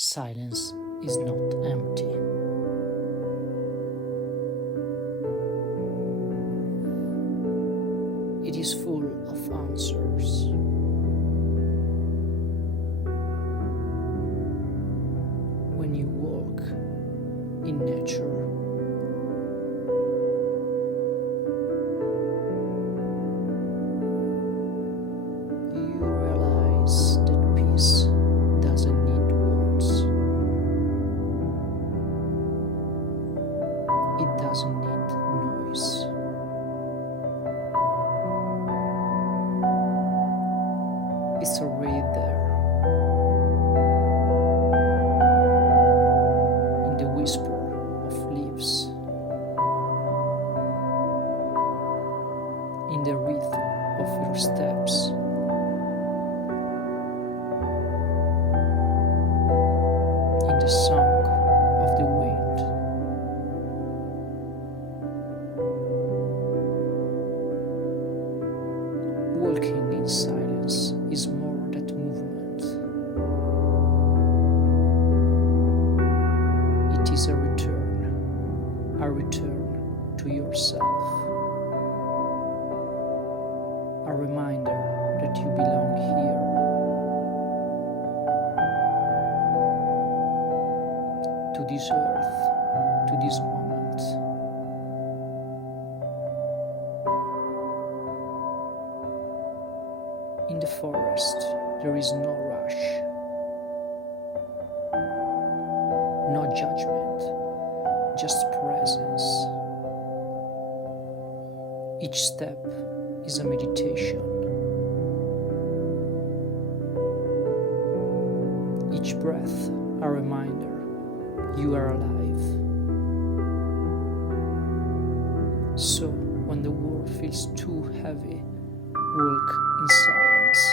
Silence is not empty. It is full of answers. When you walk in nature, you realize that peace doesn't need words. It doesn't need noise. It's already there, in the whisper of leaves, in the rhythm of your steps, in the song of the wind. Walking in silence is more than movement. It is a return to yourself, a reminder that you belong here, to this earth, to this moment. In the forest, there is no rush, no judgment, just presence. Each step is a meditation. Each breath a reminder you are alive. So, when the world feels too heavy, walk in silence.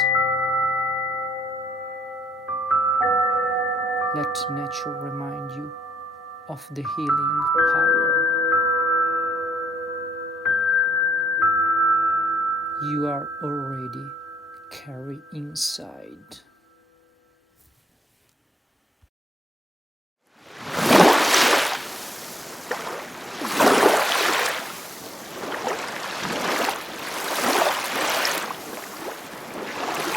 Let nature remind you of the healing power you are already carrying inside.